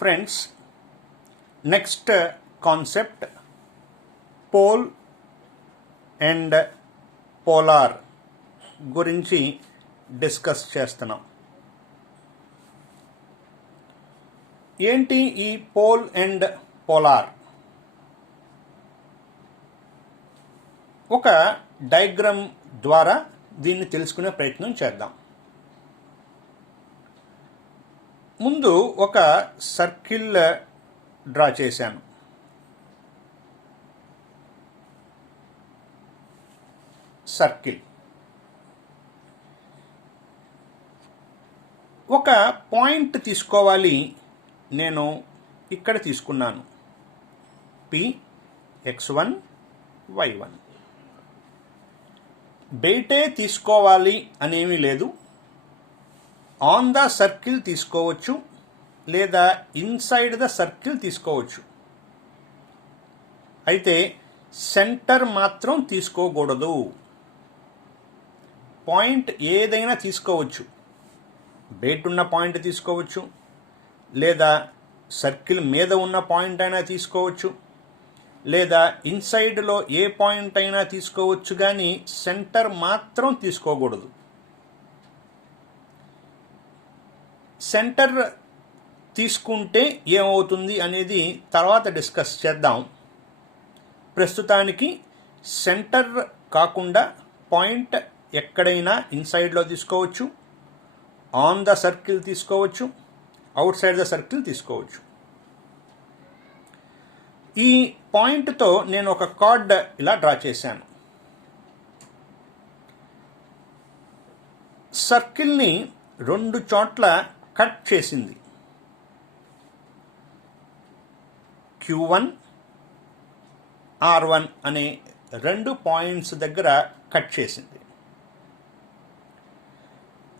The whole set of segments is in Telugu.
Friends, next concept pole and polar గురించి డిస్కస్ చేస్తున్నాం. ఏంటి ఈ పోల్ అండ్ పోలార్? ఒక డయాగ్రామ్ ద్వారా దీన్ని తెలుసుకునే ప్రయత్నం చేద్దాం. ముందు ఒక సర్కిల్ డ్రా చేశాను. సర్కిల్ ఒక పాయింట్ తీసుకోవాలి. నేను ఇక్కడ తీసుకున్నాను P, x1, y1. బయటే తీసుకోవాలి అనేమీ లేదు. ఆన్ ద సర్కిల్ తీసుకోవచ్చు లేదా ఇన్సైడ్ ద సర్కిల్ తీసుకోవచ్చు. అయితే సెంటర్ మాత్రం తీసుకోకూడదు. పాయింట్ ఏదైనా తీసుకోవచ్చు. బయట ఉన్న పాయింట్ తీసుకోవచ్చు లేదా సర్కిల్ మీద ఉన్న పాయింట్ అయినా తీసుకోవచ్చు లేదా ఇన్సైడ్లో ఏ పాయింట్ అయినా తీసుకోవచ్చు, కానీ సెంటర్ మాత్రం తీసుకోకూడదు. సెంటర్ తీసుకుంటే ఏమవుతుంది అనేది తర్వాత డిస్కస్ చేద్దాం. ప్రస్తుతానికి సెంటర్ కాకుండా పాయింట్ ఎక్కడైనా ఇన్సైడ్లో తీసుకోవచ్చు, ఆన్ ద సర్కిల్ తీసుకోవచ్చు, అవుట్ సైడ్ ద సర్కిల్ తీసుకోవచ్చు. ఈ పాయింట్తో నేను ఒక కార్డ్ ఇలా డ్రా చేశాను. సర్కిల్ని 2 చోట్ల కట్ చేసింది. Q1, R1 అనే 2 పాయింట్స్ దగ్గర కట్ చేసింది.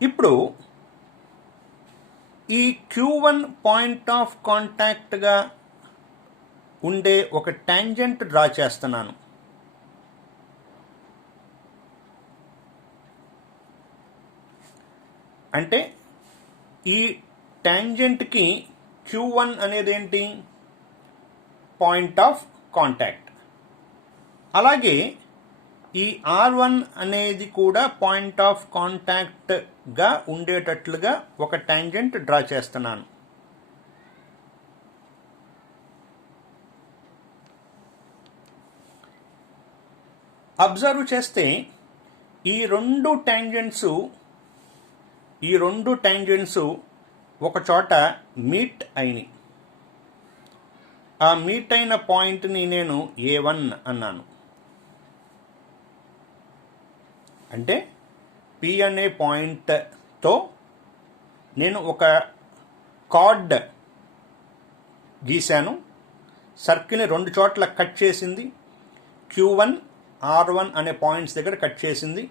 ఇప్పుడు ఈ Q1 పాయింట్ ఆఫ్ కాంటాక్ట్గా ఉండే ఒక టాంజెంట్ డ్రా చేస్తున్నాను. అంటే ఈ టాంజెంట్కి Q1 అనేది ఏంటి? Point of contact. అలాగే ఈ R1 అనేది కూడా పాయింట్ ఆఫ్ కాంటాక్ట్గా ఉండేటట్లుగా ఒక టాంజెంట్ డ్రా చేస్తున్నాను. అబ్జర్వ్ చేస్తే ఈ రెండు టాంజెంట్స్ ఒక చోట మీట్ అయినాయి. ఆ మీట్ అయిన పాయింట్ని నేను A1 అన్నాను. అంటే P అనే పాయింట్తో నేను ఒక కార్డ్ గీశాను. సర్కిల్ని 2 చోట్ల కట్ చేసింది. Q1, R1 అనే పాయింట్స్ దగ్గర కట్ చేసింది.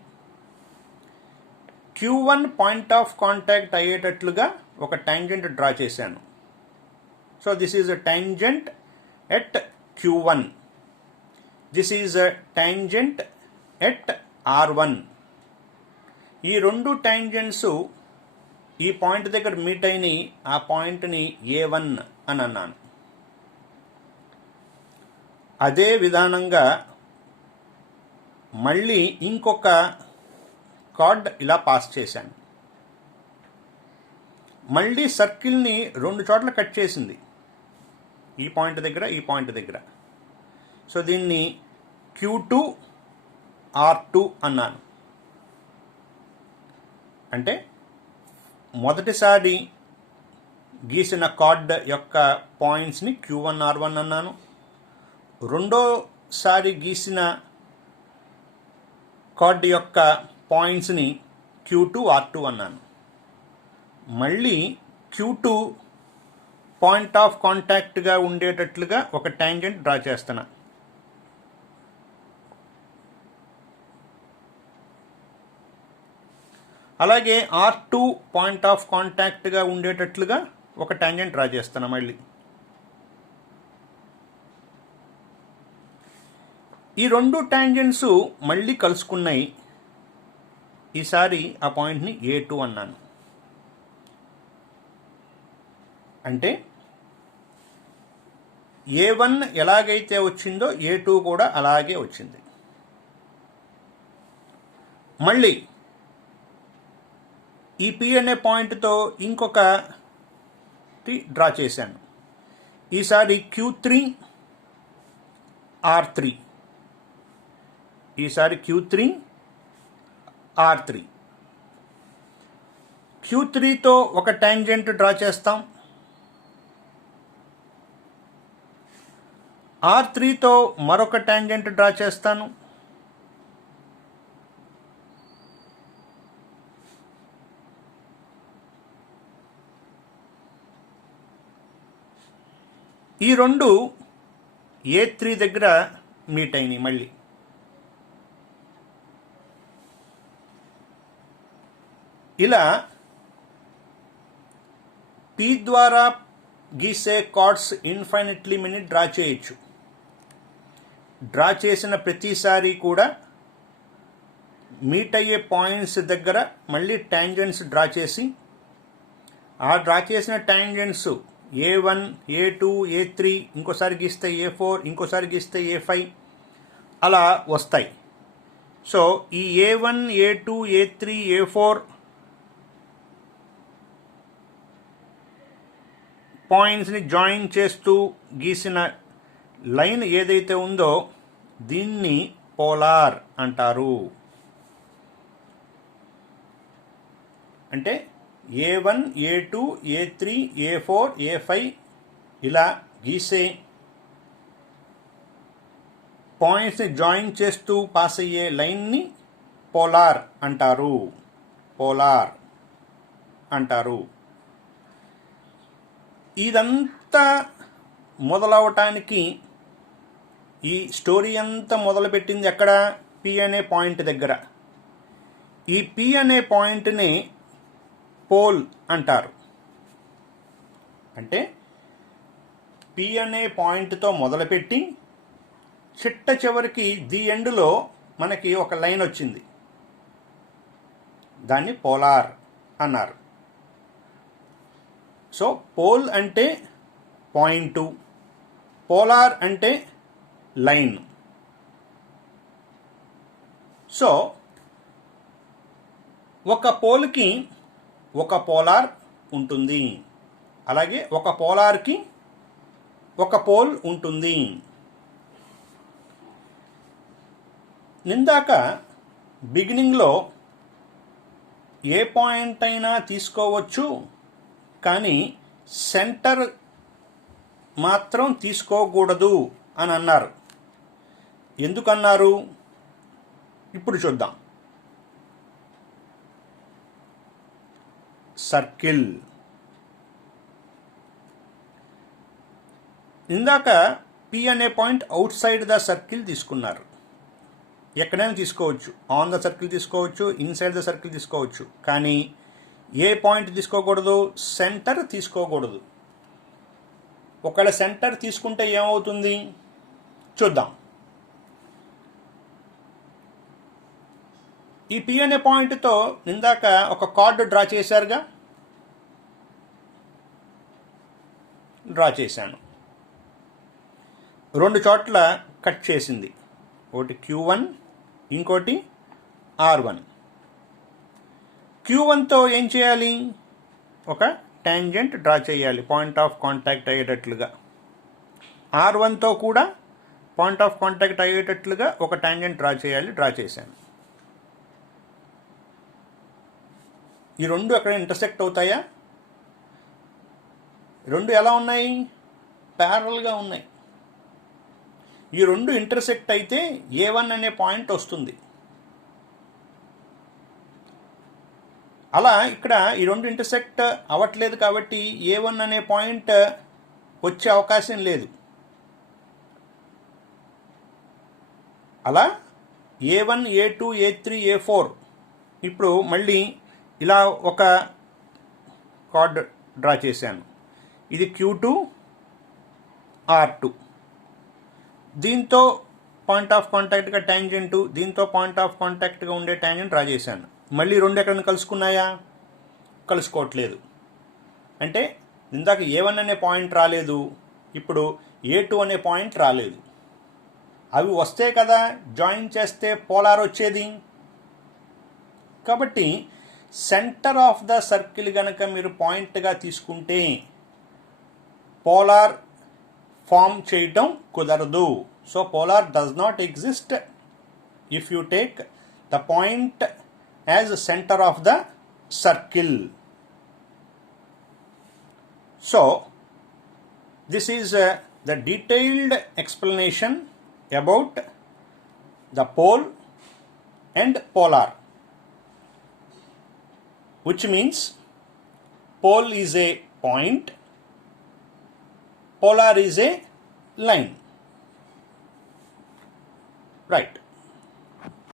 Q1 పాయింట్ ఆఫ్ కాంటాక్ట్ అయ్యేటట్లుగా ఒక టాంజెంట్ డ్రా చేశాను. So this is a tangent at Q1. This is a tangent at R1. ఈ 2 టాంజెంట్స్ ఈ పాయింట్ దగ్గర మీట్ అయిన ఆ పాయింట్ని A1 అని అన్నాను. అదే విధానంగా మళ్ళీ ఇంకొక కార్డ్ ఇలా పాస్ చేశాను. మళ్ళీ సర్కిల్ని 2 చోట్ల కట్ చేసింది. ఈ పాయింట్ దగ్గర, ఈ పాయింట్ దగ్గర. సో దీన్ని Q2, R2 అన్నాను. అంటే మొదటిసారి గీసిన కార్డ్ యొక్క పాయింట్స్ని Q1, R1 అన్నాను. రెండోసారి గీసిన కార్డ్ యొక్క పాయింట్స్ని Q2, R2 అన్నాను. మళ్ళీ Q2 పాయింట్ ఆఫ్ కాంటాక్ట్గా ఉండేటట్లుగా ఒక టాంజెంట్ డ్రా చేస్తున్నా. అలాగే R2 పాయింట్ ఆఫ్ కాంటాక్ట్గా ఉండేటట్లుగా ఒక టాంజెంట్ డ్రా చేస్తున్నా. మళ్ళీ ఈ 2 టాంజెంట్స్ మళ్ళీ కలుసుకున్నాయి. ఈసారి ఆ పాయింట్ని A2 అన్నాను. అంటే A1 ఎలాగైతే వచ్చిందో A2 కూడా అలాగే వచ్చింది. మళ్ళీ ఈ P అనే పాయింట్తో ఇంకొక డ్రా చేశాను. ఈసారి Q3 R3, ఈసారి Q3 R3. Q3తో ఒక ట్యాంజెంట్ డ్రా చేస్తాం. R3తో మరొక ట్యాంజెంట్ డ్రా చేస్తాను. ఈ రెండు A3 దగ్గర మీట్ అయినాయి. మళ్ళీ ఇలా P ద్వారా గీసే కార్డ్స్ ఇన్ఫైనెట్లీ మెనీ డ్రా చేయొచ్చు. డ్రా చేసిన ప్రతిసారి కూడా మీట్ అయ్యే పాయింట్స్ దగ్గర మళ్ళీ ట్యాంజెంట్స్ డ్రా చేసి, ఆ డ్రా చేసిన ట్యాంజెంట్స్ A1, A2, A3, ఇంకోసారి గీస్తే A4, ఇంకోసారి గీస్తే A5 అలా వస్తాయి. సో ఈ A1, A2, A3, A4 పాయింట్స్ని జాయిన్ చేస్తూ గీసిన లైన్ ఏదైతే ఉందో దీన్ని పోలార్ అంటారు. అంటే A1, A2, A3, A4, A5 ఇలా గీసే పాయింట్స్ని జాయిన్ చేస్తూ పాస్ అయ్యే లైన్ని పోలార్ అంటారు. పోలార్ అంటారు. ఇదంతా మొదలవటానికి ఈ స్టోరీ అంతా మొదలుపెట్టింది ఎక్కడ? P అనే పాయింట్ దగ్గర. ఈ P అనే పాయింట్ని పోల్ అంటారు. అంటే P అనే పాయింట్తో మొదలుపెట్టి చిట్ట చివరికి ది ఎండ్లో మనకి ఒక లైన్ వచ్చింది. దాన్ని పోలార్ అన్నారు. సో పోల్ అంటే పాయింటు, పోలార్ అంటే లైన్. సో ఒక పోల్కి ఒక పోలార్ ఉంటుంది, అలాగే ఒక పోలార్కి ఒక పోల్ ఉంటుంది. ఇందాక బిగినింగ్లో ఏ పాయింట్ అయినా తీసుకోవచ్చు, కానీ సెంటర్ మాత్రం తీసుకోకూడదు అని అన్నారు. ఎందుకన్నారు ఇప్పుడు చూద్దాం. సర్కిల్. ఇందాక P అనే point out side the circle తీసుకున్నారు. ఎక్కడైనా తీసుకోవచ్చు, ఆన్ ద సర్కిల్ తీసుకోవచ్చు, ఇన్సైడ్ ద సర్కిల్ తీసుకోవచ్చు, కానీ ఏ పాయింట్ తీసుకోకూడదు? సెంటర్ తీసుకోకూడదు. ఒకవేళ సెంటర్ తీసుకుంటే ఏమవుతుంది చూద్దాం. ఈ P అనే పాయింట్తో ఇందాక ఒక కార్డు డ్రా చేశారుగా, డ్రా చేశాను. రెండు చోట్ల కట్ చేసింది. ఒకటి Q1, ఇంకోటి R1. Q1తో ఏం చేయాలి? ఒక ట్యాంజెంట్ డ్రా చేయాలి, పాయింట్ ఆఫ్ కాంటాక్ట్ అయ్యేటట్లుగా. R1తో కూడా పాయింట్ ఆఫ్ కాంటాక్ట్ అయ్యేటట్లుగా ఒక ట్యాంజెంట్ డ్రా చేయాలి. డ్రా చేశాను. ఈ రెండు అక్కడ ఇంటర్సెక్ట్ అవుతాయా? రెండు ఎలా ఉన్నాయి? ప్యారల్గా ఉన్నాయి. ఈ రెండు ఇంటర్సెక్ట్ అయితే A1 అనే పాయింట్ వస్తుంది. అలా ఇక్కడ ఈ రెండు ఇంటర్సెక్ట్ అవ్వట్లేదు కాబట్టి A1 అనే పాయింట్ వచ్చే అవకాశం లేదు. అలా A1, A2, A3, A4 ఇప్పుడు మళ్ళీ ఇలా ఒక కార్డ్ డ్రా చేశాను. ఇది Q2, R2. దీంతో పాయింట్ ఆఫ్ కాంటాక్ట్గా ట్యాంజెంటు, దీంతో పాయింట్ ఆఫ్ కాంటాక్ట్గా ఉండే ట్యాంజెంట్ డ్రా చేశాను. మళ్ళీ రెండు ఎక్కడైనా కలుసుకున్నాయా? కలుసుకోవట్లేదు. అంటే ఇందాక A1 అనే పాయింట్ రాలేదు, ఇప్పుడు A2 అనే పాయింట్ రాలేదు. అవి వస్తే కదా జాయిన్ చేస్తే పోలార్ వచ్చేది. కాబట్టి సెంటర్ ఆఫ్ ద సర్కిల్ గనక మీరు పాయింట్గా తీసుకుంటే పోలార్ ఫామ్ చేయటం కుదరదు. So polar does not exist if you take the point as centre of the circle. So this is the detailed explanation about the pole and polar, which means pole is a point, polar is a line. Right.